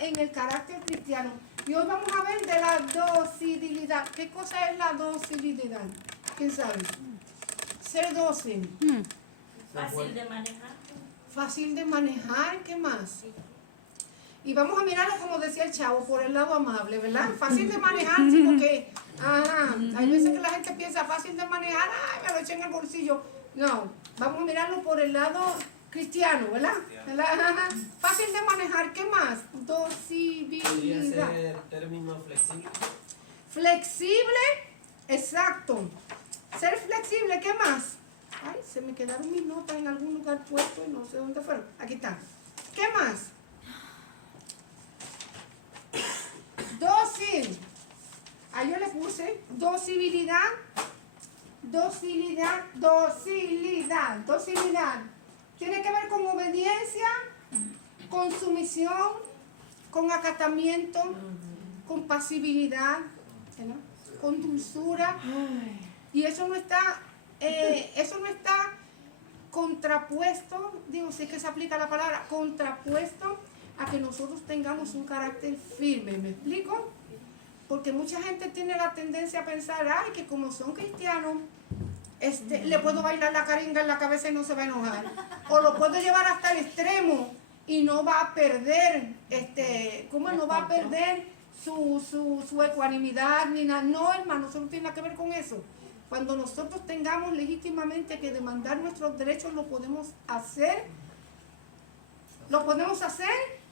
En el carácter cristiano. Y hoy vamos a ver de la docilidad. ¿Qué cosa es la docilidad? ¿Quién sabe? Ser dócil. Fácil de manejar. Fácil de manejar, ¿qué más? Y vamos a mirarlo como decía el chavo, por el lado amable, ¿verdad? Fácil de manejar, sí, porque hay veces que la gente piensa fácil de manejar, ay, me lo eché en el bolsillo. No, vamos a mirarlo por el lado cristiano, ¿verdad? Fácil de manejar, ¿qué más? Docilidad. Podría ser término flexible. Flexible, exacto. Ser flexible, ¿qué más? Ay, se me quedaron mis notas en algún lugar puesto y no sé dónde fueron. Aquí están. ¿Qué más? Dócil. Ahí yo le puse docilidad. Docilidad. Tiene que ver con obediencia, con sumisión, con acatamiento, con pasibilidad, ¿verdad? Con dulzura. Y eso no está contrapuesto, digo, si es que se aplica la palabra, contrapuesto a que nosotros tengamos un carácter firme. ¿Me explico? Porque mucha gente tiene la tendencia a pensar, ay, que como son cristianos, le puedo bailar la caringa en la cabeza y no se va a enojar. O lo puedo llevar hasta el extremo y no va a perder, no va a perder su ecuanimidad ni nada. No, hermano, eso no tiene nada que ver con eso. Cuando nosotros tengamos legítimamente que demandar nuestros derechos, lo podemos hacer. Lo podemos hacer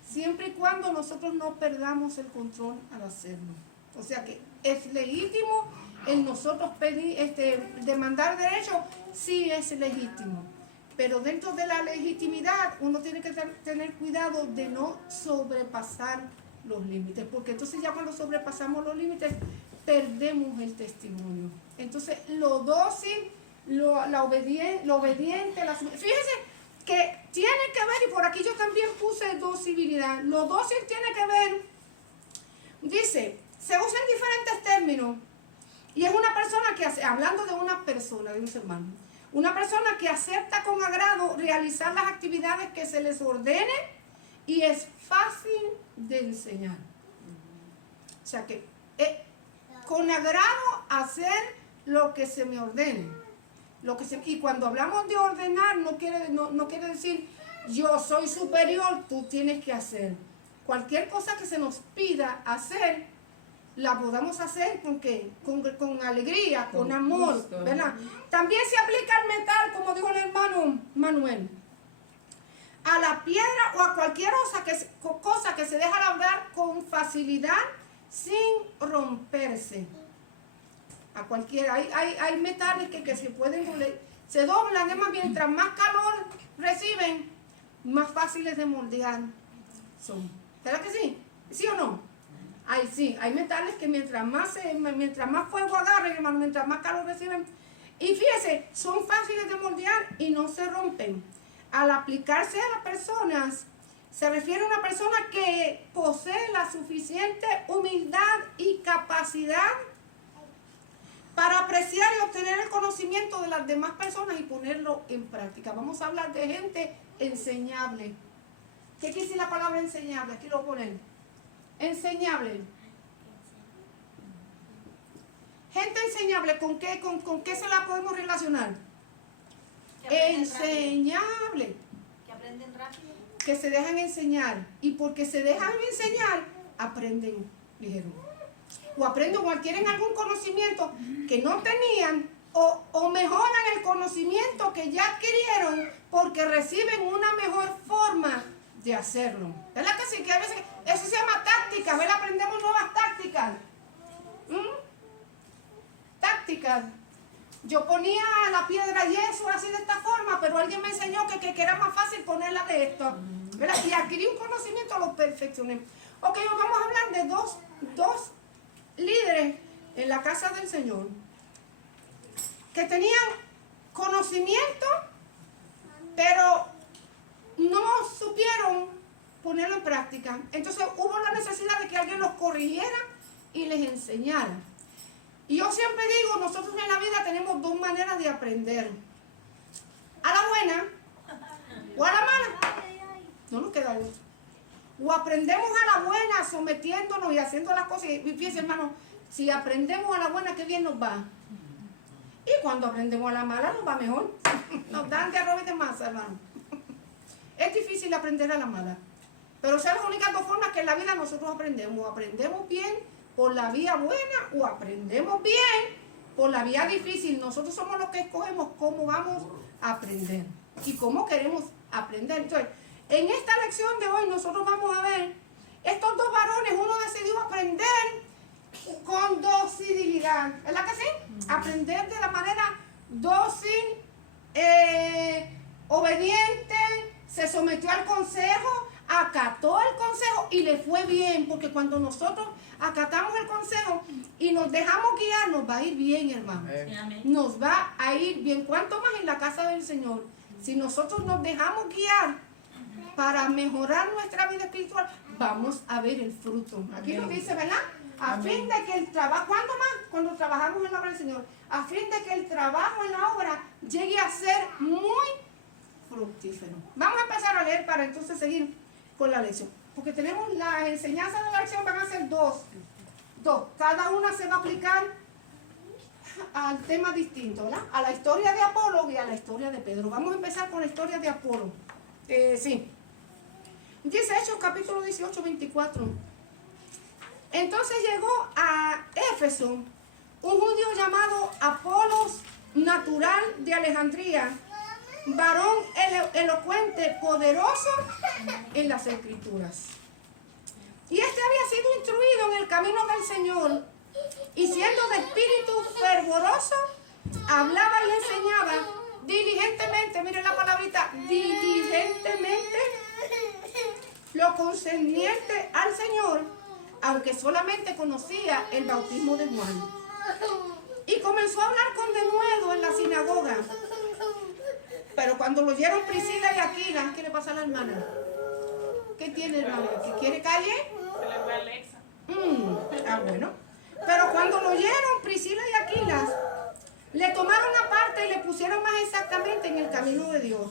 siempre y cuando nosotros no perdamos el control al hacerlo. O sea que es legítimo en nosotros pedir, demandar derechos, sí es legítimo. Pero dentro de la legitimidad uno tiene que tener cuidado de no sobrepasar los límites. Porque entonces ya cuando sobrepasamos los límites, perdemos el testimonio. Entonces lo dócil, lo obediente, fíjense que tiene que ver, y por aquí yo también puse docibilidad. Lo dócil tiene que ver, dice, se usa en diferentes términos. Y es una persona que hace, hablando de una persona, de un ser humano, una persona que acepta con agrado realizar las actividades que se les ordene y es fácil de enseñar. O sea que con agrado hacer lo que se me ordene. Y cuando hablamos de ordenar no quiere decir yo soy superior, tú tienes que hacer. Cualquier cosa que se nos pida hacer, la podamos hacer ¿con qué? Con alegría, con amor, gusto, ¿verdad? También se aplica al metal, como dijo el hermano Manuel, a la piedra o a cualquier cosa que se deja labrar con facilidad sin romperse. A cualquiera, hay metales que se pueden, se doblan, es más, mientras más calor reciben, más fáciles de moldear son. ¿Verdad que sí? ¿Sí o no? Hay metales que mientras más fuego agarren, hermano, mientras más calor reciben, y fíjese, son fáciles de moldear y no se rompen. Al aplicarse a las personas, se refiere a una persona que posee la suficiente humildad y capacidad para apreciar y obtener el conocimiento de las demás personas y ponerlo en práctica. Vamos a hablar de gente enseñable. ¿Qué quiere decir la palabra enseñable? Aquí lo ponen. Enseñable. Gente enseñable, ¿con qué se la podemos relacionar? Enseñable. Que aprenden rápido. Que se dejan enseñar. Y porque se dejan enseñar, aprenden ligero. O aprenden o adquieren algún conocimiento que no tenían, o mejoran el conocimiento que ya adquirieron porque reciben una mejor forma de hacerlo. ¿Verdad que sí? Que a veces eso se llama táctica, ¿verdad? Aprendemos nuevas tácticas. Tácticas. Yo ponía la piedra yeso así de esta forma, pero alguien me enseñó que era más fácil ponerla de esto, ¿verdad? Y adquirí un conocimiento, lo perfeccioné. Ok, vamos a hablar de dos líderes en la casa del Señor que tenían conocimiento, pero no supieron ponerlo en práctica. Entonces hubo la necesidad de que alguien los corrigiera y les enseñara. Y yo siempre digo, nosotros en la vida tenemos dos maneras de aprender: a la buena o a la mala. No nos queda otra. O aprendemos a la buena sometiéndonos y haciendo las cosas. Y fíjense, hermano, si aprendemos a la buena, qué bien nos va. Y cuando aprendemos a la mala, nos va mejor. Nos dan de arroz y de masa, hermano. Es difícil aprender a la mala. Pero son las únicas dos formas que en la vida nosotros aprendemos. O aprendemos bien por la vía buena o aprendemos bien por la vía difícil. Nosotros somos los que escogemos cómo vamos a aprender y cómo queremos aprender. Entonces, en esta lección de hoy nosotros vamos a ver estos dos varones. Uno decidió aprender con docilidad, ¿verdad que sí? Aprender de la manera dócil, obediente, se sometió al consejo, acató el consejo y le fue bien, porque cuando nosotros acatamos el consejo y nos dejamos guiar, nos va a ir bien, hermano. Sí, amén. Nos va a ir bien. ¿Cuánto más en la casa del Señor? Si nosotros nos dejamos guiar para mejorar nuestra vida espiritual, vamos a ver el fruto. Aquí lo dice, ¿verdad? A fin de que el trabajo, ¿cuándo más? Cuando trabajamos en la obra del Señor. A fin de que el trabajo en la obra llegue a ser muy fructífero. Vamos a empezar a leer para entonces seguir con la lección. Porque tenemos las enseñanzas de la lección, van a ser dos. Cada una se va a aplicar al tema distinto, ¿verdad? A la historia de Apolo y a la historia de Pedro. Vamos a empezar con la historia de Apolo. Sí. Dice Hechos capítulo 18, 24. Entonces llegó a Éfeso un judío llamado Apolos, natural de Alejandría, varón elocuente, poderoso en las Escrituras. Y este había sido instruido en el camino del Señor, y siendo de espíritu fervoroso, hablaba y enseñaba diligentemente, miren la palabrita, diligentemente, lo concerniente al Señor, aunque solamente conocía el bautismo de Juan. Y comenzó a hablar con denuedo en la sinagoga. Pero cuando lo oyeron Priscila y Aquila, ¿qué le pasa a la hermana? ¿Qué tiene, hermana? ¿Que quiere calle? Se le fue Alexa. Bueno. Pero cuando lo oyeron Priscila y Aquila, le tomaron aparte y le pusieron más exactamente en el camino de Dios.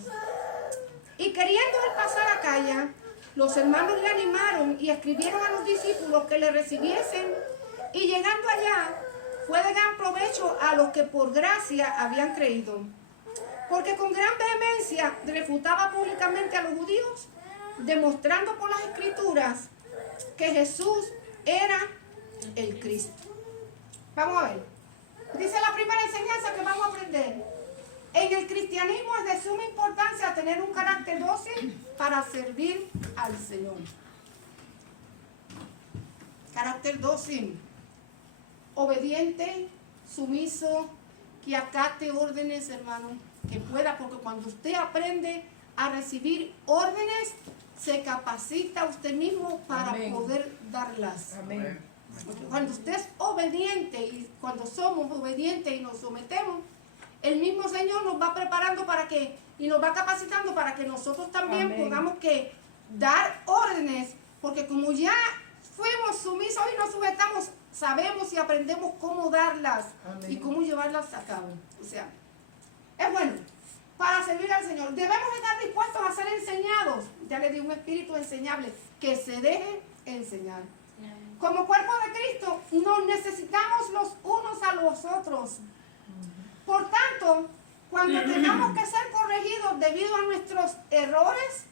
Y queriendo él pasar a Acaya, los hermanos le animaron y escribieron a los discípulos que le recibiesen, y llegando allá fue de gran provecho a los que por gracia habían creído, porque con gran vehemencia refutaba públicamente a los judíos, demostrando por las Escrituras que Jesús era el Cristo. Vamos a ver. Dice la primera enseñanza que vamos a aprender. En el cristianismo es de suma importancia tener un carácter dócil para servir al Señor. Carácter dócil, obediente, sumiso, que acate órdenes, hermano, que pueda, porque cuando usted aprende a recibir órdenes, se capacita usted mismo para poder darlas. Amén. Cuando usted es obediente, y cuando somos obedientes y nos sometemos, el mismo Señor nos va preparando para que, y nos va capacitando para que nosotros también podamos que dar órdenes, porque como ya fuimos sumisos y nos sujetamos, sabemos y aprendemos cómo darlas y cómo llevarlas a cabo. O sea, es bueno para servir al Señor. Debemos estar dispuestos a ser enseñados. Ya le di un espíritu enseñable, que se deje enseñar. Como cuerpo de Cristo, nos necesitamos los unos a los otros. Por tanto, cuando tengamos que ser corregidos debido a nuestros errores,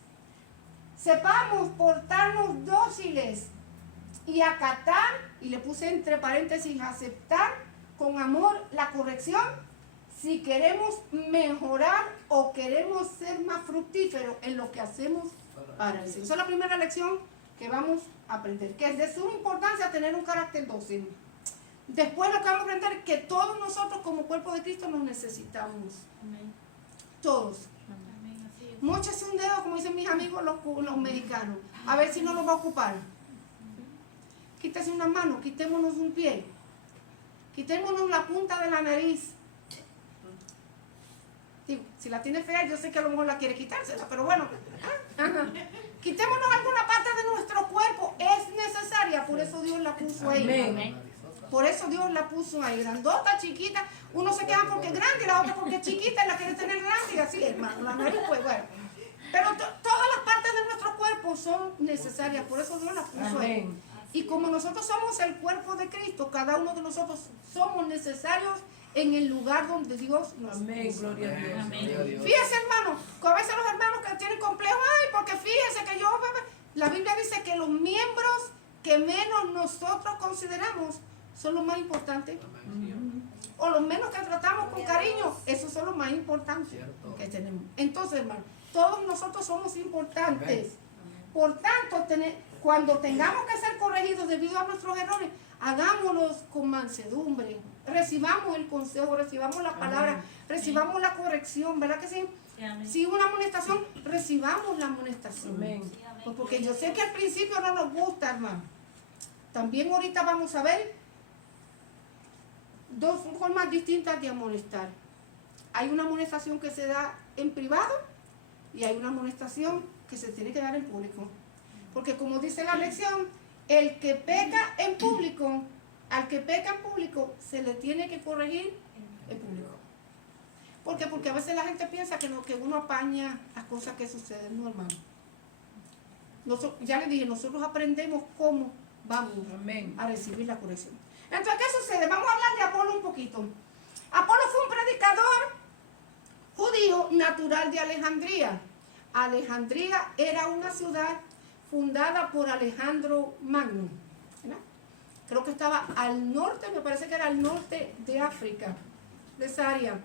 sepamos portarnos dóciles y acatar, y le puse entre paréntesis, aceptar con amor la corrección, si queremos mejorar o queremos ser más fructíferos en lo que hacemos para el Señor. Esa es la primera lección que vamos a aprender, que es de suma importancia tener un carácter dócil. Después lo que vamos a aprender es que todos nosotros como cuerpo de Cristo nos necesitamos. Amén. Todos. Amén, así es. Móchese un dedo, como dicen mis amigos los mexicanos, a ver si no lo va a ocupar. Quítese una mano, quitémonos un pie, quitémonos la punta de la nariz. Digo, si la tiene fea, yo sé que a lo mejor la quiere quitársela, pero bueno. Quitémonos alguna parte de nuestro cuerpo, es necesaria, por eso Dios la puso ahí. Amén. Por eso Dios la puso ahí, grandota, chiquita. Uno se queda porque es grande y la otra porque es chiquita y la quiere tener grande y así, hermano. La nariz, pues bueno. Pero todas las partes de nuestro cuerpo cuerpo son necesarias, por eso Dios las puso ahí. Amén. Y como nosotros somos el cuerpo de Cristo, cada uno de nosotros somos necesarios en el lugar donde Dios nos Amén. puso. Gloria a Dios. Amén. Gloria a Dios. Fíjese, hermano, que a veces los hermanos que tienen complejo, ay, porque fíjese que yo, la Biblia dice que los miembros que menos nosotros consideramos son los más importantes, o los menos que tratamos con cariño, esos son los más importantes Cierto. que tenemos. Entonces, hermano, todos nosotros somos importantes. Por tanto, cuando tengamos que ser corregidos debido a nuestros errores, hagámoslos con mansedumbre. Recibamos el consejo, recibamos la palabra, recibamos la corrección, ¿verdad que sí? Sí, amén. Si una amonestación, recibamos la amonestación. Amén. Sí, amén. Pues porque yo sé que al principio no nos gusta, hermano. También ahorita vamos a ver dos formas distintas de amonestar. Hay una amonestación que se da en privado y hay una amonestación que se tiene que dar en público. Porque como dice la lección, el que peca en público, al que peca en público, se le tiene que corregir en público. ¿Por qué? Porque a veces la gente piensa que, que uno apaña las cosas que suceden, no, hermano. Ya le dije, nosotros aprendemos cómo vamos Amén. a recibir la corrección. Entonces, ¿qué sucede? Vamos a hablar de Apolo un poquito. Apolo fue un predicador judío natural de Alejandría. Alejandría era una ciudad fundada por Alejandro Magno, ¿verdad? Creo que estaba al norte, me parece que era al norte de África, de esa área.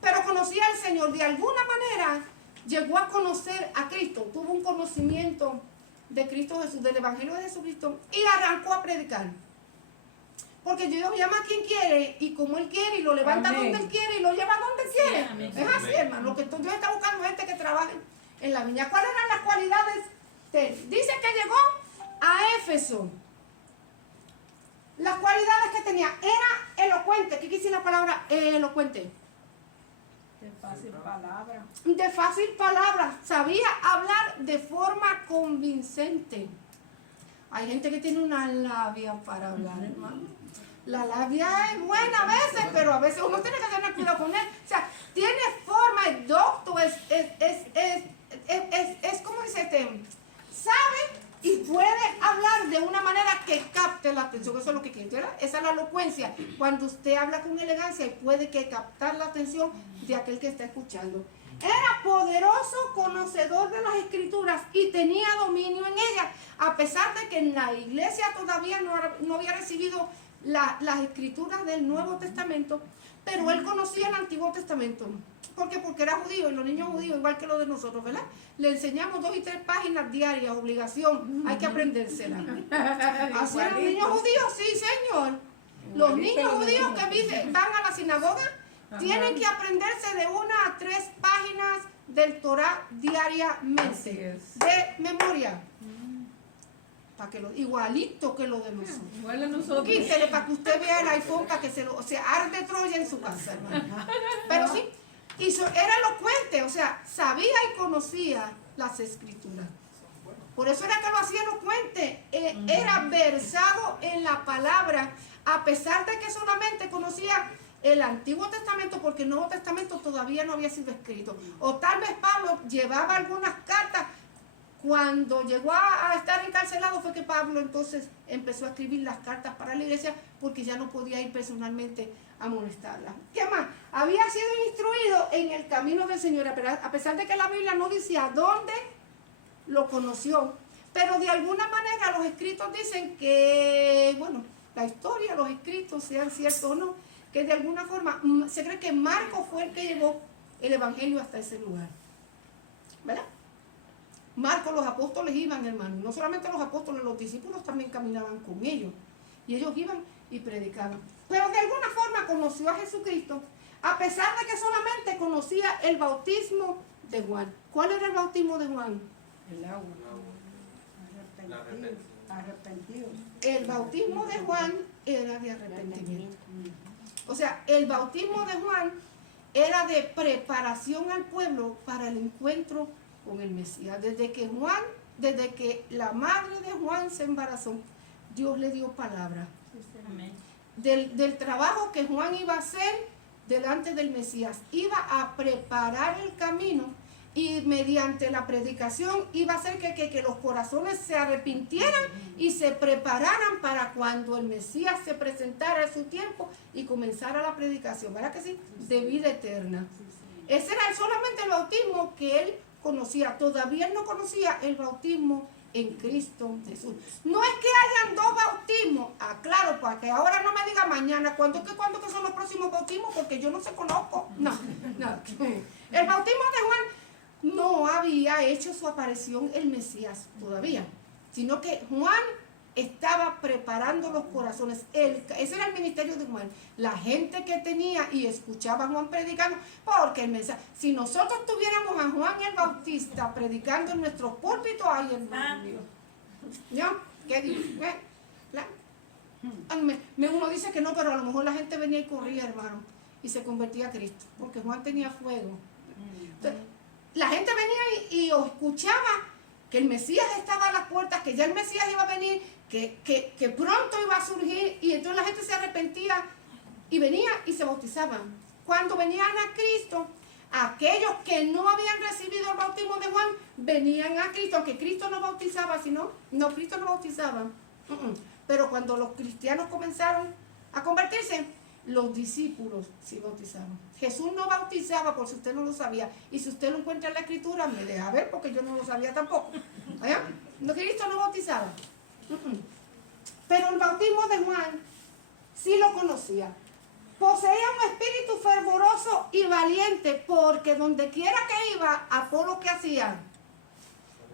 Pero conocía al Señor, de alguna manera llegó a conocer a Cristo, tuvo un conocimiento de Cristo Jesús, del Evangelio de Jesucristo, y arrancó a predicar. Porque Dios llama a quien quiere y como Él quiere y lo levanta Amén. donde Él quiere y lo lleva donde quiere. amén. Es así, hermano. Lo que Dios está buscando gente que trabaje en la viña. ¿Cuáles eran las cualidades de él? Dice que llegó a Éfeso. Las cualidades que tenía, era elocuente. ¿Qué quiere decir la palabra elocuente? Qué fácil palabra. De fácil palabra. Sabía hablar de forma convincente. Hay gente que tiene una labia para hablar, hermano. La labia es buena a veces, pero a veces uno tiene que tener cuidado con él. O sea, tiene forma, es docto, es como dice sabe y puede hablar de una manera que capte la atención. Eso es lo que quiere, ¿verdad? Esa es la elocuencia. Cuando usted habla con elegancia y puede que captar la atención de aquel que está escuchando. Era poderoso conocedor de las escrituras y tenía dominio en ellas, a pesar de que en la iglesia todavía no había recibido las escrituras del Nuevo Testamento, pero él conocía el Antiguo Testamento. ¿Por qué? Porque era judío y los niños judíos, igual que los de nosotros, ¿verdad? Le enseñamos 2 y 3 páginas diarias, obligación, hay que aprendérselas. Así eran los niños judíos, sí, señor. Los niños judíos que van a la sinagoga tienen que aprenderse de 1 a 3 páginas del Torah Así diariamente, es. de memoria. Para que igualito que lo de nosotros. Igual a nosotros. Quítele para que usted vea el iPhone, para que arde Troya en su casa, hermano. Pero sí, era elocuente, o sea, sabía y conocía las escrituras. Por eso era que lo hacía elocuente. Era versado en la palabra, a pesar de que solamente conocía el Antiguo Testamento, porque el Nuevo Testamento todavía no había sido escrito. O tal vez Pablo llevaba algunas cartas. Cuando llegó a estar encarcelado fue que Pablo entonces empezó a escribir las cartas para la iglesia, porque ya no podía ir personalmente a amonestarlas. ¿Qué más? Había sido instruido en el camino del Señor, a pesar de que la Biblia no dice a dónde lo conoció, pero de alguna manera los escritos dicen que, bueno, la historia, los escritos, sean ciertos o no, que de alguna forma se cree que Marcos fue el que llevó el evangelio hasta ese lugar, ¿verdad? Marcos, los apóstoles iban, hermano. No solamente los apóstoles, los discípulos también caminaban con ellos. Y ellos iban y predicaban. Pero de alguna forma conoció a Jesucristo, a pesar de que solamente conocía el bautismo de Juan. ¿Cuál era el bautismo de Juan? El agua. Arrepentido. El bautismo de Juan era de arrepentimiento. O sea, el bautismo de Juan era de preparación al pueblo para el encuentro con el Mesías. Desde que la madre de Juan se embarazó, Dios le dio palabra. Amén. Del trabajo que Juan iba a hacer delante del Mesías. Iba a preparar el camino y mediante la predicación iba a hacer que los corazones se arrepintieran y se prepararan para cuando el Mesías se presentara a su tiempo y comenzara la predicación, ¿verdad que sí? De vida eterna. Ese era solamente el bautismo que él conocía. Todavía él no conocía el bautismo en Cristo Jesús. No es que hayan dos bautismos, claro, para que ahora no me diga mañana cuándo que son los próximos bautismos, porque yo no se conozco. No. El bautismo de Juan no había hecho su aparición el Mesías todavía, sino que Juan estaba preparando los corazones. Ese era el ministerio de Juan. La gente que tenía y escuchaba a Juan predicando, porque el mensaje, si nosotros tuviéramos a Juan el Bautista predicando en nuestros púlpitos, ay, hermano mío, ¿no? ¿Qué dice? Uno dice que no, pero a lo mejor la gente venía y corría, hermano, y se convertía a Cristo, porque Juan tenía fuego. Entonces, la gente venía y escuchaba que el Mesías estaba a las puertas, que ya el Mesías iba a venir, que pronto iba a surgir, y entonces la gente se arrepentía y venía y se bautizaban. Cuando venían a Cristo, aquellos que no habían recibido el bautismo de Juan venían a Cristo, aunque Cristo no bautizaba, Cristo no bautizaba. Pero cuando los cristianos comenzaron a convertirse, los discípulos sí bautizaban. Jesús no bautizaba, por si usted no lo sabía, y si usted lo encuentra en la escritura, me deja ver, porque yo no lo sabía tampoco. Cristo no bautizaba. Pero el bautismo de Juan sí lo conocía. Poseía un espíritu fervoroso y valiente, porque donde quiera que iba, Apolo, ¿qué hacía?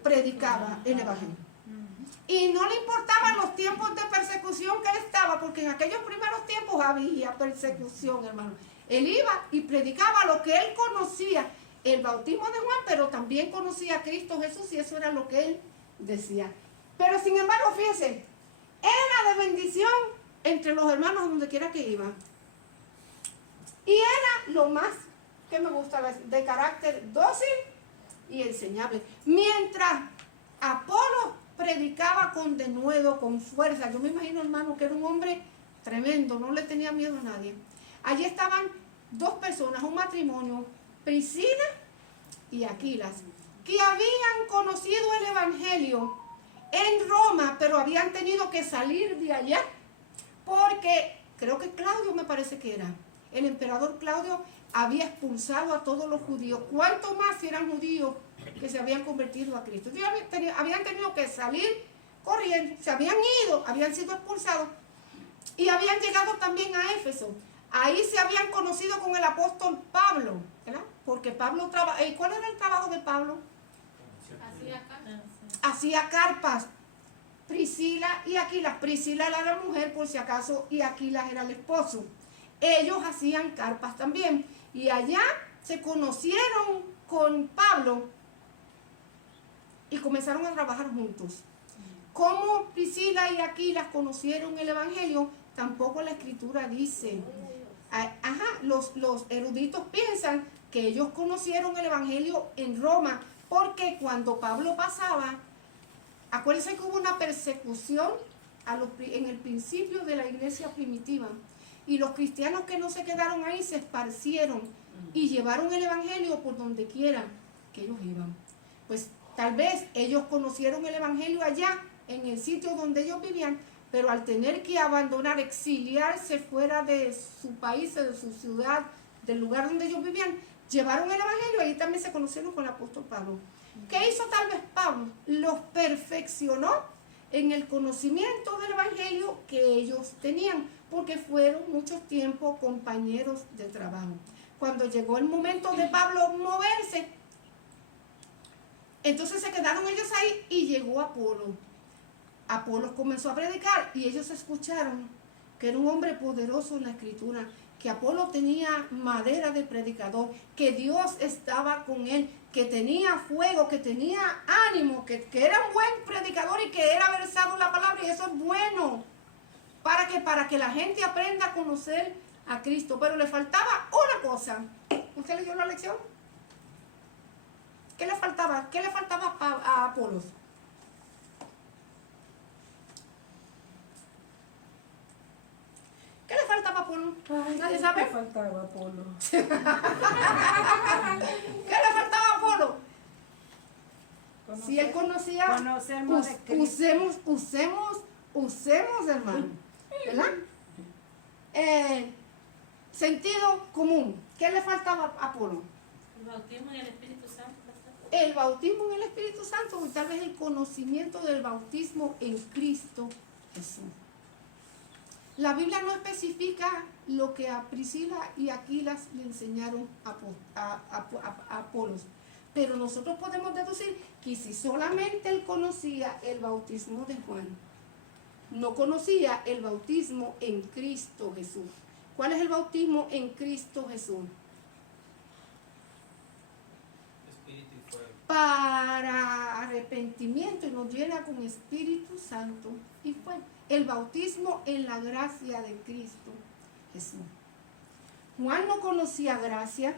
Predicaba el evangelio. Y no le importaban los tiempos de persecución que él estaba, porque en aquellos primeros tiempos había persecución, hermano. Él iba y predicaba lo que él conocía, el bautismo de Juan, pero también conocía a Cristo Jesús, y eso era lo que él decía. Pero sin embargo, fíjense, era de bendición entre los hermanos donde quiera que iba. Y era lo más que me gusta, de carácter dócil y enseñable. Mientras Apolo predicaba con denuedo, con fuerza. Yo me imagino, hermano, que era un hombre tremendo, no le tenía miedo a nadie. Allí estaban dos personas, un matrimonio, Priscila y Aquilas, que habían conocido el evangelio en Roma, pero habían tenido que salir de allá, porque creo que Claudio, me parece que era, el emperador Claudio había expulsado a todos los judíos. ¿Cuánto más si eran judíos que se habían convertido a Cristo? Habían tenido que salir corriendo, se habían ido, habían sido expulsados, y habían llegado también a Éfeso. Ahí se habían conocido con el apóstol Pablo, ¿verdad? Porque Pablo trabajaba. ¿Cuál era el trabajo de Pablo? Hacía carpas. Priscila y Aquilas. Priscila era la mujer, por si acaso, y Aquilas era el esposo. Ellos hacían carpas también. Y allá se conocieron con Pablo y comenzaron a trabajar juntos. ¿Cómo Priscila y Aquilas conocieron el evangelio? Tampoco la escritura dice. Los eruditos piensan que ellos conocieron el evangelio en Roma, porque cuando Pablo pasaba, acuérdense que hubo una persecución en el principio de la iglesia primitiva, y los cristianos que no se quedaron ahí se esparcieron y llevaron el evangelio por donde quiera que ellos iban. Pues tal vez ellos conocieron el evangelio allá, en el sitio donde ellos vivían, pero al tener que abandonar, exiliarse fuera de su país, de su ciudad, del lugar donde ellos vivían, llevaron el evangelio, y ahí también se conocieron con el apóstol Pablo. ¿Qué hizo tal vez Pablo? Los perfeccionó en el conocimiento del evangelio que ellos tenían, porque fueron mucho tiempo compañeros de trabajo. Cuando llegó el momento de Pablo moverse, entonces se quedaron ellos ahí, y llegó Apolo. Apolo comenzó a predicar, y ellos escucharon que era un hombre poderoso en la escritura, que Apolo tenía madera de predicador, que Dios estaba con él, que tenía fuego, que tenía ánimo, que era un buen predicador y que era versado en la palabra, y eso es bueno. Para que la gente aprenda a conocer a Cristo. Pero le faltaba una cosa. ¿Usted leyó la lección? ¿Qué le faltaba? ¿Qué le faltaba a Apolos? ¿Qué le faltaba a Apolo? ¿Nadie sabe? ¿Qué faltaba, Apolo? ¿Qué le faltaba a Apolo? Si él conocía, conocer más de Cristo. usemos, hermano, ¿verdad? Sentido común. ¿Qué le faltaba a Apolo? El bautismo en el Espíritu Santo, pastor. El bautismo en el Espíritu Santo y tal vez el conocimiento del bautismo en Cristo Jesús. La Biblia no especifica lo que a Priscila y Aquilas le enseñaron a Apolos, pero nosotros podemos deducir que si solamente él conocía el bautismo de Juan, no conocía el bautismo en Cristo Jesús. ¿Cuál es el bautismo en Cristo Jesús? Espíritu y fuego. Para arrepentimiento y nos llena con Espíritu Santo y fuego. El bautismo en la gracia de Cristo Jesús. Juan no conocía gracia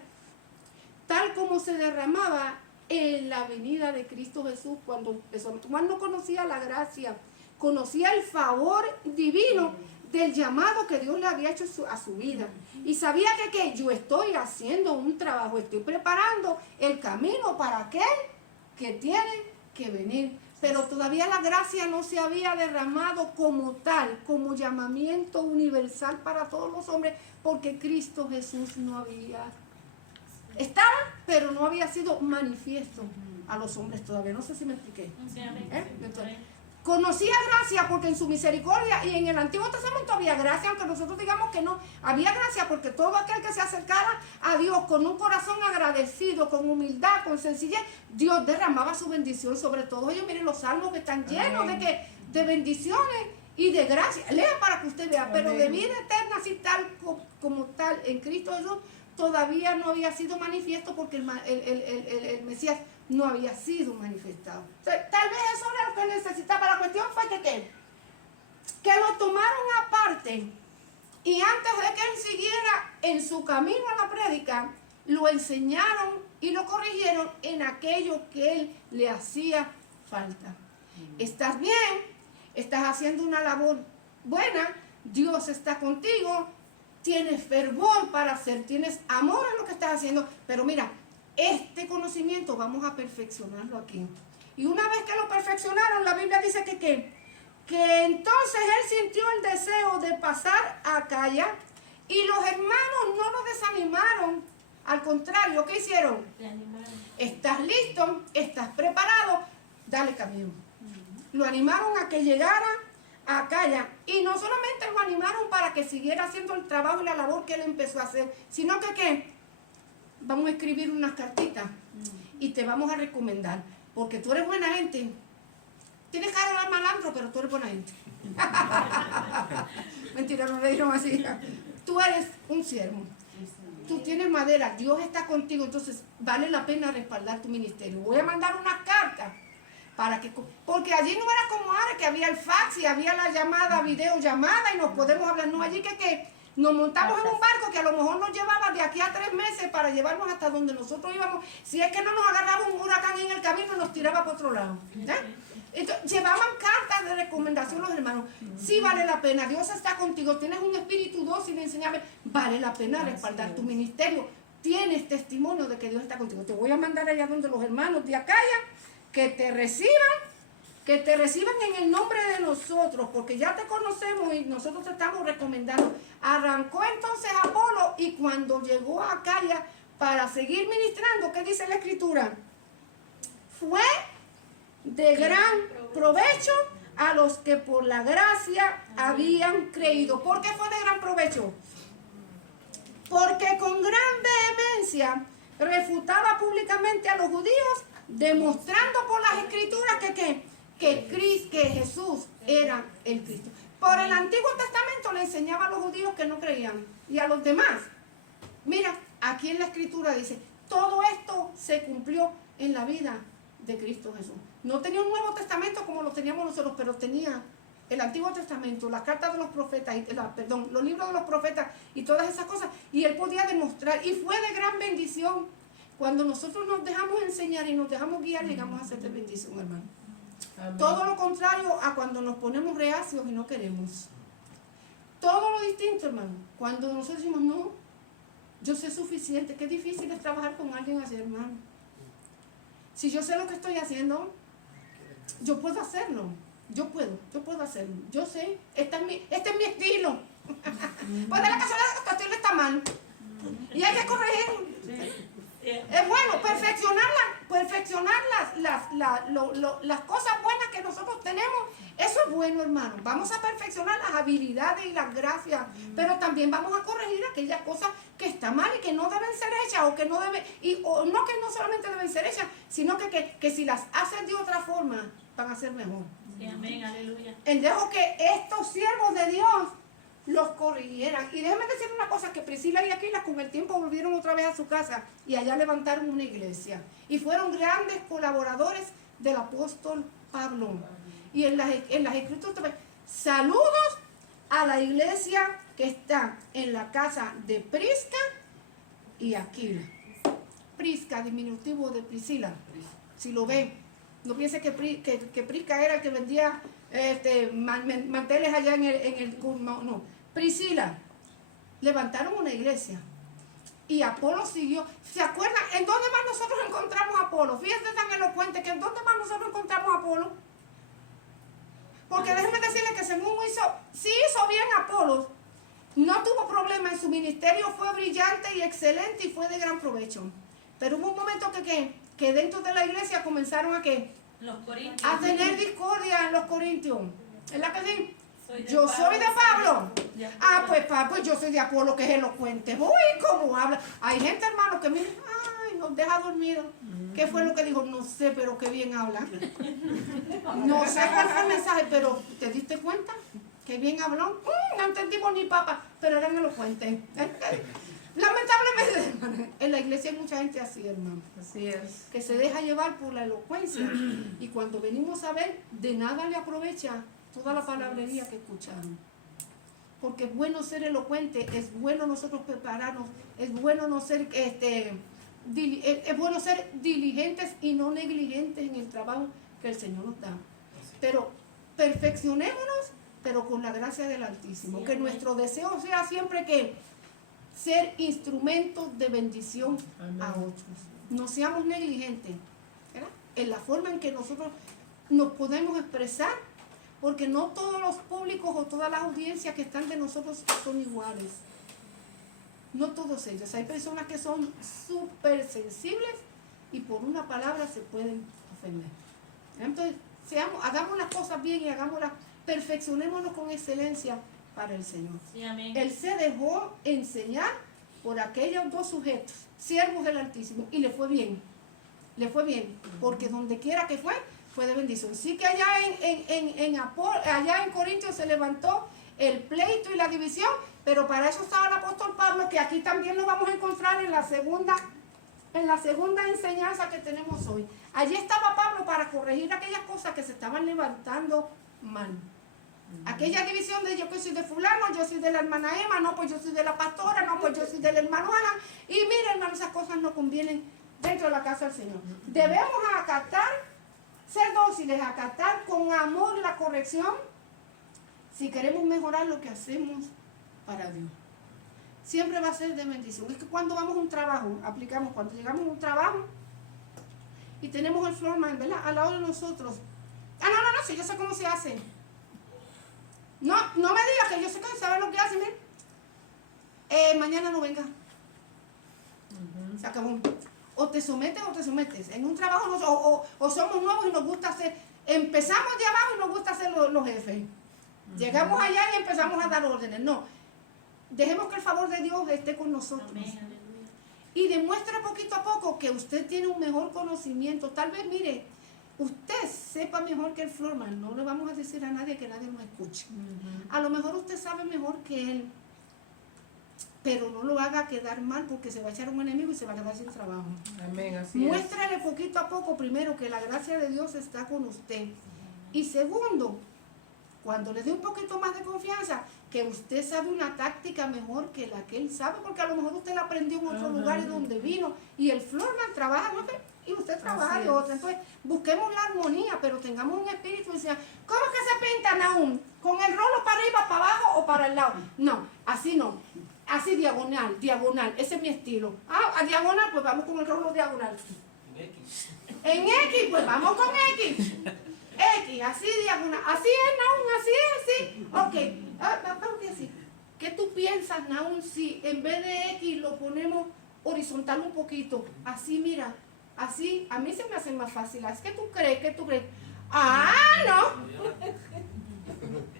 tal como se derramaba en la venida de Cristo Jesús cuando empezó. Juan no conocía la gracia, conocía el favor divino del llamado que Dios le había hecho a su vida. Y sabía que yo estoy haciendo un trabajo, estoy preparando el camino para aquel que tiene que venir. Pero todavía la gracia no se había derramado como tal, como llamamiento universal para todos los hombres, porque Cristo Jesús no había. Estaba, pero no había sido manifiesto a los hombres todavía. No sé si me expliqué. Sí, amén. Entonces, conocía gracia porque en su misericordia y en el Antiguo Testamento había gracia, aunque nosotros digamos que no, había gracia porque todo aquel que se acercara a Dios con un corazón agradecido, con humildad, con sencillez, Dios derramaba su bendición sobre todos ellos. Miren los salmos que están llenos de bendiciones y de gracia. Lea para que usted vea, pero de vida eterna así tal como tal en Cristo Jesús todavía no había sido manifiesto porque el Mesías no había sido manifestado. O sea, tal vez eso era lo que necesitaba. La cuestión fue que lo tomaron aparte y antes de que él siguiera en su camino a la prédica, lo enseñaron y lo corrigieron en aquello que él le hacía falta. Estás bien, estás haciendo una labor buena, Dios está contigo, tienes fervor para hacer, tienes amor en lo que estás haciendo, pero mira, este conocimiento vamos a perfeccionarlo aquí. Y una vez que lo perfeccionaron, la Biblia dice que entonces él sintió el deseo de pasar a Acaya y los hermanos no lo desanimaron. Al contrario, ¿qué hicieron? Te animaron. ¿Estás listo? ¿Estás preparado? Dale camino. Lo animaron a que llegara a Acaya. Y no solamente lo animaron para que siguiera haciendo el trabajo y la labor que él empezó a hacer, sino que vamos a escribir unas cartitas y te vamos a recomendar, porque tú eres buena gente. Tienes cara de malandro, pero tú eres buena gente. Mentira, no le dijeron así. Tú eres un siervo. Tú tienes madera, Dios está contigo, entonces vale la pena respaldar tu ministerio. Voy a mandar unas cartas para que, porque allí no era como ahora que había el fax y había la llamada, videollamada y nos podemos hablar. No, allí que nos montamos en un barco que a lo mejor nos llevaba de aquí a 3 meses para llevarnos hasta donde nosotros íbamos. Si es que no nos agarraba un huracán en el camino y nos tiraba para otro lado. Entonces, llevaban cartas de recomendación los hermanos. Sí vale la pena, Dios está contigo, tienes un espíritu dócil, enseñable, vale la pena respaldar tu ministerio. Tienes testimonio de que Dios está contigo. Te voy a mandar allá donde los hermanos de Acaya que te reciban en el nombre de nosotros, porque ya te conocemos y nosotros te estamos recomendando. Arrancó entonces Apolo y cuando llegó a Acaya para seguir ministrando, ¿qué dice la Escritura? Fue de gran provecho a los que por la gracia habían creído. ¿Por qué fue de gran provecho? Porque con gran vehemencia refutaba públicamente a los judíos, demostrando por las Escrituras que Jesús era el Cristo. Por el Antiguo Testamento le enseñaba a los judíos que no creían y a los demás. Mira, aquí en la Escritura dice, todo esto se cumplió en la vida de Cristo Jesús. No tenía un Nuevo Testamento como lo teníamos nosotros, pero tenía el Antiguo Testamento, las cartas de los profetas, los libros de los profetas y todas esas cosas. Y él podía demostrar, y fue de gran bendición. Cuando nosotros nos dejamos enseñar y nos dejamos guiar, llegamos a ser de bendición, hermano. Amén. Todo lo contrario a cuando nos ponemos reacios y no queremos. Todo lo distinto, hermano. Cuando nosotros decimos, no, yo sé suficiente. Qué difícil es trabajar con alguien así, hermano. Si yo sé lo que estoy haciendo, yo puedo hacerlo. Yo puedo hacerlo. Yo sé, este es mi estilo. Pues de la casualidad que tu estilo está mal. Y hay que corregir. Es bueno perfeccionar las cosas buenas que nosotros tenemos. Eso es bueno, hermano. Vamos a perfeccionar las habilidades y las gracias, pero también vamos a corregir aquellas cosas que están mal y que no deben ser hechas, o que no deben, o no que no solamente deben ser hechas, sino que si las haces de otra forma, van a ser mejor. Sí, amén, aleluya. Dejo que estos siervos de Dios los corrigieran. Y déjenme decir una cosa, que Priscila y Aquila con el tiempo volvieron otra vez a su casa y allá levantaron una iglesia. Y fueron grandes colaboradores del apóstol Pablo. Y en las escrituras, saludos a la iglesia que está en la casa de Prisca y Aquila. Prisca, diminutivo de Priscila. Si lo ven, no piense que Prisca era el que vendía manteles allá en el no. Priscila, levantaron una iglesia y Apolo siguió. ¿Se acuerdan? ¿En dónde más nosotros encontramos a Apolo? Fíjense tan elocuente que ¿en dónde más nosotros encontramos a Apolo? Porque déjenme decirles que según sí hizo bien Apolo, no tuvo problema en su ministerio, fue brillante y excelente y fue de gran provecho. Pero hubo un momento que dentro de la iglesia comenzaron a tener discordia en los corintios. ¿Es la que sí? Yo soy de Pablo. Pues yo soy de Apolo, que es elocuente. Uy, cómo habla. Hay gente, hermano, que miren, ay, nos deja dormidos. ¿Qué fue lo que dijo? No sé, pero qué bien habla. No sé cuál fue el mensaje, pero ¿te diste cuenta? Qué bien habló. No entendimos ni papa, pero eran elocuentes. Lamentablemente, hermano, en la iglesia hay mucha gente así, hermano. Así es. Que se deja llevar por la elocuencia. Y cuando venimos a ver, de nada le aprovecha toda la palabrería que escucharon. Porque es bueno ser elocuente, es bueno nosotros prepararnos, es bueno no ser es bueno ser diligentes y no negligentes en el trabajo que el Señor nos da. Pero perfeccionémonos, pero con la gracia del Altísimo. Sí, que amén. Nuestro deseo sea siempre que ser instrumentos de bendición Amén. a otros. No seamos negligentes, ¿verdad? En la forma en que nosotros nos podemos expresar, porque no todos los públicos o todas las audiencias que están de nosotros son iguales. No todos ellos. Hay personas que son súper sensibles y por una palabra se pueden ofender. Entonces, hagamos las cosas bien y perfeccionémonos con excelencia para el Señor. Sí, amén. Él se dejó enseñar por aquellos dos sujetos, siervos del Altísimo, y le fue bien. Le fue bien, porque donde quiera que fue de bendición. Sí que allá allá en Corintios se levantó el pleito y la división, pero para eso estaba el apóstol Pablo, que aquí también lo vamos a encontrar en la segunda enseñanza que tenemos hoy. Allí estaba Pablo para corregir aquellas cosas que se estaban levantando mal. Aquella división de yo que soy de fulano, yo soy de la hermana Emma, no, pues yo soy de la pastora, no, pues yo soy del hermano Ana. Y miren, hermano, esas cosas no convienen dentro de la casa del Señor. Debemos ser dóciles, acatar con amor la corrección si queremos mejorar lo que hacemos para Dios. Siempre va a ser de bendición. Es que cuando vamos a un trabajo, cuando llegamos a un trabajo y tenemos el floorman, ¿verdad?, al lado de nosotros. No, si yo sé cómo se hace. No me digas que yo sé que sabe lo que hace, miren. Mañana no venga. Se acabó. O te sometes o te sometes. En un trabajo o somos nuevos y nos gusta hacer. Empezamos de abajo y nos gusta hacer los jefes. Llegamos allá y empezamos a dar órdenes. No. Dejemos que el favor de Dios esté con nosotros. Amén, aleluya. Y demuestre poquito a poco que usted tiene un mejor conocimiento. Tal vez, mire, usted sepa mejor que el floorman. No le vamos a decir a nadie que nadie nos escuche. A lo mejor usted sabe mejor que él. Pero no lo haga quedar mal, porque se va a echar un enemigo y se va a quedar sin trabajo. Amén, así es. Muéstrale poquito a poco, primero, que la gracia de Dios está con usted. Y segundo, cuando le dé un poquito más de confianza, que usted sabe una táctica mejor que la que él sabe, porque a lo mejor usted la aprendió en otro lugar y donde vino, y el floorman trabaja en otra, y usted trabaja de otra. Entonces, busquemos la armonía, pero tengamos un espíritu y decir, ¿cómo que se pintan aún? ¿Con el rolo para arriba, para abajo o para el lado? No, así no. Así diagonal, ese es mi estilo. A diagonal, pues vamos con el rolo diagonal. En X. En X, pues vamos con X. X, así diagonal, así es, Naún, así es, sí. Ok, vamos a decir, ¿qué tú piensas, Naún, si en vez de X lo ponemos horizontal un poquito? Así, mira, así, a mí se me hace más fácil. ¿Es que tú crees? ¿Qué tú crees? Ah, no.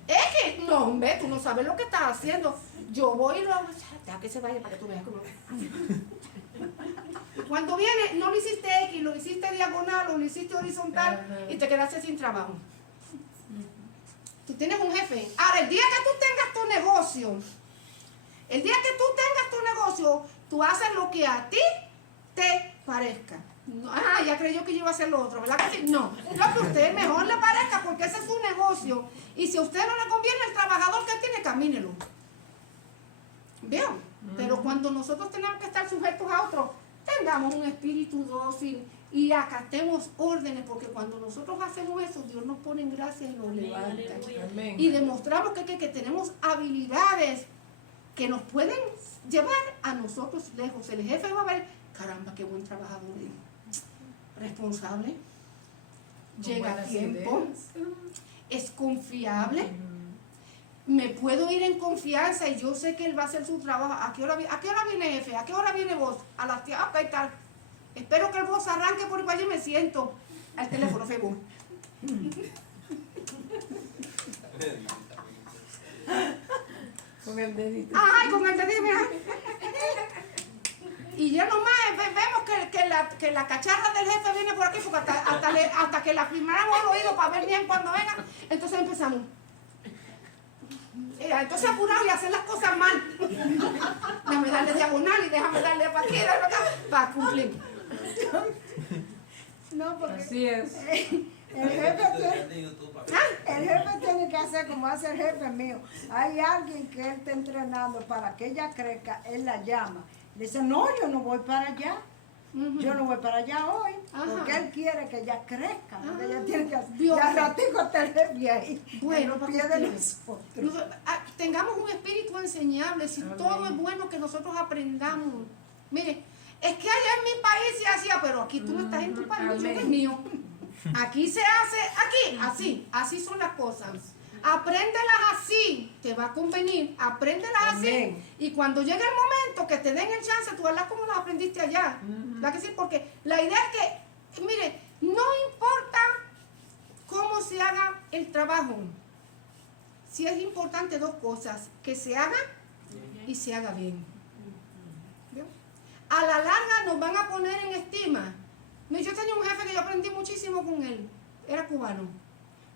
Es que, no, hombre, tú no sabes lo que estás haciendo. Yo voy y lo hago, deja que se vaya para que tú veas cómo. Cuando viene, no lo hiciste X, lo hiciste diagonal o lo hiciste horizontal y te quedaste sin trabajo. Tú tienes un jefe. Ahora, el día que tú tengas tu negocio, tú haces lo que a ti te parezca. No, ya creyó que yo iba a hacer lo otro, ¿verdad que sí? No, lo que a usted mejor le parezca porque ese es su negocio. Y si a usted no le conviene el trabajador que tiene, camínelo. ¿Vieron? Pero cuando nosotros tenemos que estar sujetos a otros, tengamos un espíritu dócil y acatemos órdenes, porque cuando nosotros hacemos eso, Dios nos pone en gracia y nos levanta. Amén. Y demostramos que tenemos habilidades que nos pueden llevar a nosotros lejos. El jefe va a ver, caramba, qué buen trabajador es. Responsable, llega a tiempo, es confiable. Me puedo ir en confianza y yo sé que él va a hacer su trabajo. ¿A qué hora viene jefe? ¿A qué hora viene vos? A las 10. Ok, tal. Espero que el vos arranque por igual y me siento al teléfono, Facebook. Con el dedito. Ay, con el dedito, mira. Y ya nomás vemos que la cacharra del jefe viene por aquí, porque hasta que la firmáramos al oído para ver bien cuando venga. Entonces empezamos. Entonces apurado y hacer las cosas mal. Déjame darle diagonal y déjame darle para aquí, para cumplir. No, porque Así es. el jefe tiene que hacer como hace el jefe mío. Hay alguien que él está entrenando para que ella crezca, él la llama. Le dice, no, yo no voy para allá. Yo no voy para allá hoy, porque él quiere que ella crezca, porque ella tiene que hacer. Y al ratico está el jefe ahí, Bueno, en los pies de nosotros. Tengamos un espíritu enseñable, si todo es bueno que nosotros aprendamos. Mire, es que allá en mi país se hacía, pero aquí tú no estás en tu país, yo en el mío. Aquí se hace, así son las cosas. Apréndelas así, te va a convenir, apréndelas así. Y cuando llegue el momento que te den el chance, tú hablas como las aprendiste allá. ¿Verdad que sí? Porque la idea es que, mire, no importa cómo se haga el trabajo. Sí es importante dos cosas, que se haga y se haga bien. ¿Vio? A la larga nos van a poner en estima. Yo tenía un jefe que yo aprendí muchísimo con él, era cubano,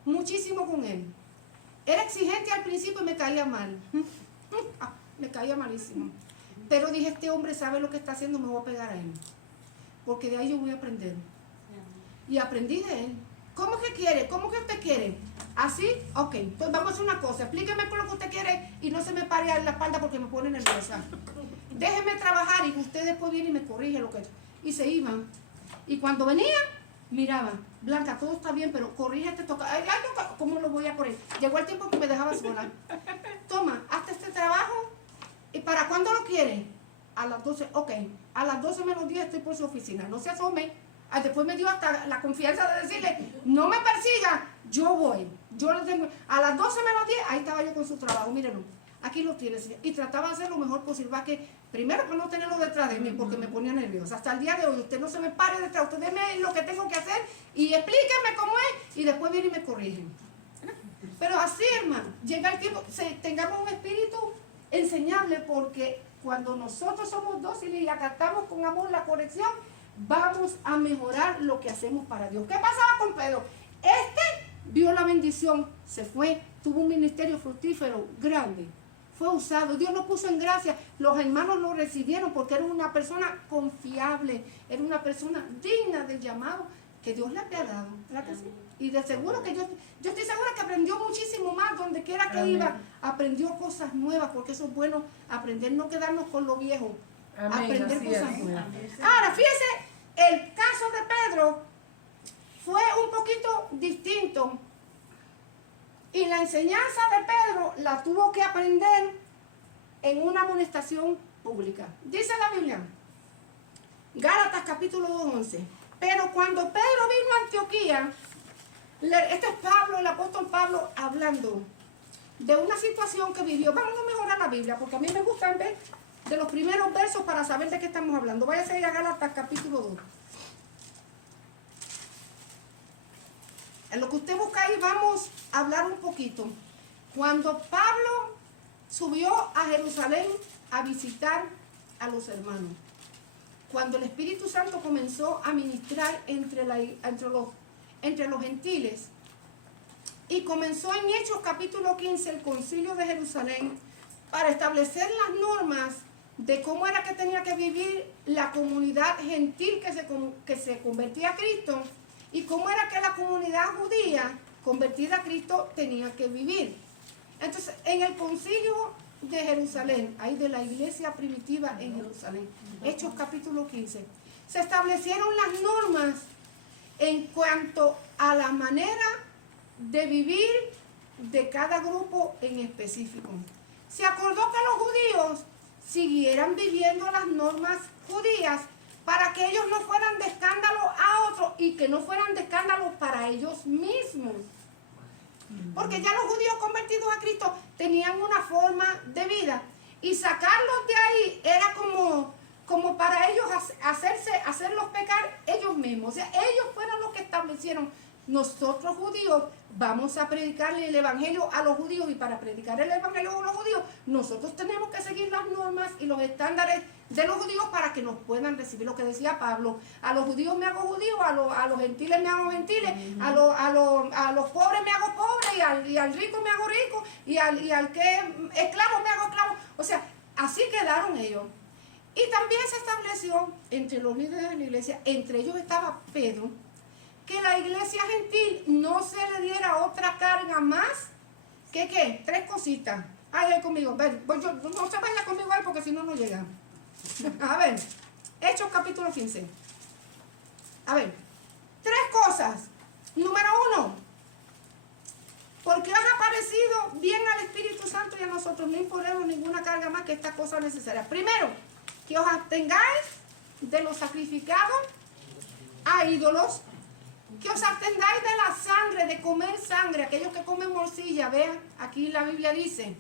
muchísimo con él. Era exigente al principio y me caía mal, me caía malísimo. Pero dije, este hombre sabe lo que está haciendo, me voy a pegar a él, porque de ahí yo voy a aprender. Y aprendí de él. ¿Cómo que quiere? ¿Cómo que usted quiere? ¿Así? Ok, pues vamos a hacer una cosa, explíqueme con lo que usted quiere y no se me pare en la espalda porque me pone nerviosa. Déjeme trabajar y usted después viene y me corrige lo que... Y se iban. Y cuando venía, miraba, Blanca, todo está bien, pero corrígete, toca. ¿Cómo lo voy a corregir? Llegó el tiempo que me dejaba sola. Toma, hazte este trabajo. ¿Y para cuándo lo quiere? A las 12, ok. A las 12 menos 10 estoy por su oficina. No se asome. Después me dio hasta la confianza de decirle, no me persiga, yo voy. Yo lo tengo. A las 12 menos 10, ahí estaba yo con su trabajo. Mírenlo, aquí lo tienes. Y trataba de hacer lo mejor posible. Va que primero para no tenerlo detrás de mí, porque me ponía nerviosa. Hasta el día de hoy, usted no se me pare detrás, usted deme lo que tengo que hacer y explíqueme cómo es, y después viene y me corrigen. Pero así, hermano, llega el tiempo, tengamos un espíritu enseñable, porque cuando nosotros somos dóciles y acatamos con amor la corrección, vamos a mejorar lo que hacemos para Dios. ¿Qué pasaba con Pedro? Vio la bendición, se fue, tuvo un ministerio fructífero grande. Fue usado, Dios lo puso en gracia, los hermanos lo recibieron porque era una persona confiable, era una persona digna del llamado que Dios le había dado, ¿verdad que sí? Y de seguro que yo estoy segura que aprendió muchísimo más, donde quiera que iba, aprendió cosas nuevas, porque eso es bueno, aprender, no quedarnos con lo viejo, aprender cosas nuevas. Ahora, fíjese, el caso de Pedro fue un poquito distinto. Y la enseñanza de Pedro la tuvo que aprender en una amonestación pública. Dice la Biblia, Gálatas capítulo 2:11. Pero cuando Pedro vino a Antioquía, Este es Pablo, el apóstol Pablo, hablando de una situación que vivió. Vamos a mejorar la Biblia, porque a mí me gusta ver de los primeros versos para saber de qué estamos hablando. Váyase a Gálatas capítulo 2. En lo que usted busca ahí vamos a hablar un poquito. Cuando Pablo subió a Jerusalén a visitar a los hermanos, cuando el Espíritu Santo comenzó a ministrar entre los gentiles, y comenzó en Hechos capítulo 15 el concilio de Jerusalén para establecer las normas de cómo era que tenía que vivir la comunidad gentil que se convertía a Cristo, y cómo era que la comunidad judía convertida a Cristo tenía que vivir. Entonces, en el concilio de Jerusalén, ahí de la iglesia primitiva en Jerusalén, Hechos capítulo 15, se establecieron las normas en cuanto a la manera de vivir de cada grupo en específico. Se acordó que los judíos siguieran viviendo las normas judías para que ellos no fueran de escándalo a otros y que no fueran de escándalo para ellos mismos. Porque ya los judíos convertidos a Cristo tenían una forma de vida, y sacarlos de ahí era como para ellos hacerlos pecar ellos mismos. O sea, ellos fueron los que establecieron: nosotros judíos vamos a predicarle el evangelio a los judíos, y para predicar el evangelio a los judíos nosotros tenemos que seguir las normas y los estándares de los judíos para que nos puedan recibir. Lo que decía Pablo: a los judíos me hago judío, a los gentiles me hago gentiles, a los pobres me hago pobre, y al rico me hago rico, y al que esclavo me hago esclavo. O sea, así quedaron ellos. Y también se estableció entre los líderes de la iglesia, entre ellos estaba Pedro, que la iglesia gentil no se le diera otra carga más que ¿qué? 3 cositas. Ay, conmigo, ven, pues no se vaya conmigo ahí porque si no, no llega. A ver, Hechos capítulo 15. A ver, 3 cosas. Número 1, porque os ha parecido bien al Espíritu Santo y a nosotros no imponemos ninguna carga más que estas cosas necesarias. Primero, que os abstengáis de los sacrificados a ídolos, que os abstengáis de la sangre, de comer sangre, aquellos que comen morcilla. Vean, aquí la Biblia dice: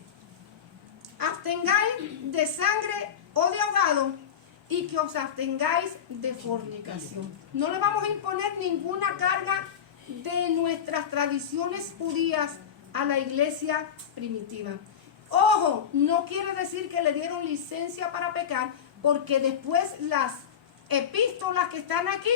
abstengáis de sangre o de ahogado, y que os abstengáis de fornicación. No le vamos a imponer ninguna carga de nuestras tradiciones judías a la iglesia primitiva. Ojo, no quiere decir que le dieron licencia para pecar, porque después las epístolas que están aquí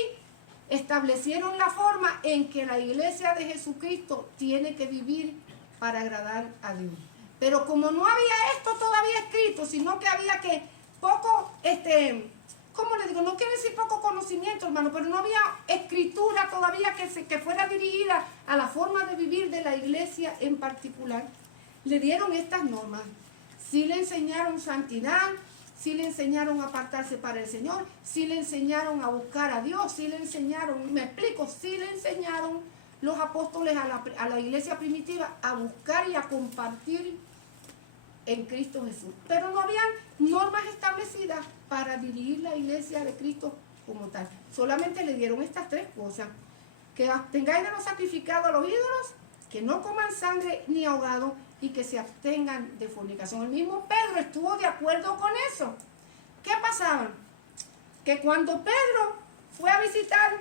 establecieron la forma en que la iglesia de Jesucristo tiene que vivir para agradar a Dios. Pero como no había esto todavía escrito, sino que había que poco, ¿cómo le digo? No quiere decir poco conocimiento, hermano, pero no había escritura todavía que fuera dirigida a la forma de vivir de la iglesia en particular. Le dieron estas normas. Sí le enseñaron santidad, sí le enseñaron a apartarse para el Señor, sí le enseñaron a buscar a Dios, sí le enseñaron, me explico, sí le enseñaron los apóstoles a la iglesia primitiva a buscar y a compartir en Cristo Jesús. Pero no habían normas establecidas para dirigir la iglesia de Cristo como tal. Solamente le dieron estas 3 cosas: que abstengáis de los sacrificados a los ídolos, que no coman sangre ni ahogado, y que se abstengan de fornicación. El mismo Pedro estuvo de acuerdo con eso. ¿Qué pasaba? Que cuando Pedro fue a visitar,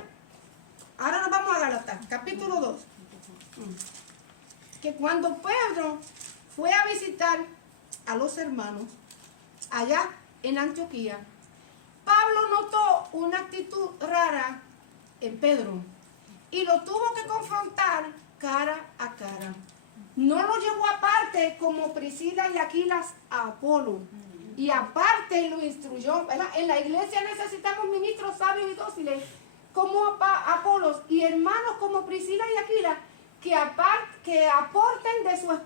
ahora nos vamos a Gálatas, capítulo 2, que cuando Pedro fue a visitar a los hermanos allá en Antioquía, Pablo notó una actitud rara en Pedro y lo tuvo que confrontar cara a cara. No lo llevó aparte como Priscila y Aquilas a Apolo, y aparte lo instruyó, ¿verdad? En la iglesia necesitamos ministros sabios y dóciles como Apolos, y hermanos como Priscila y Aquila que aporten de su experiencia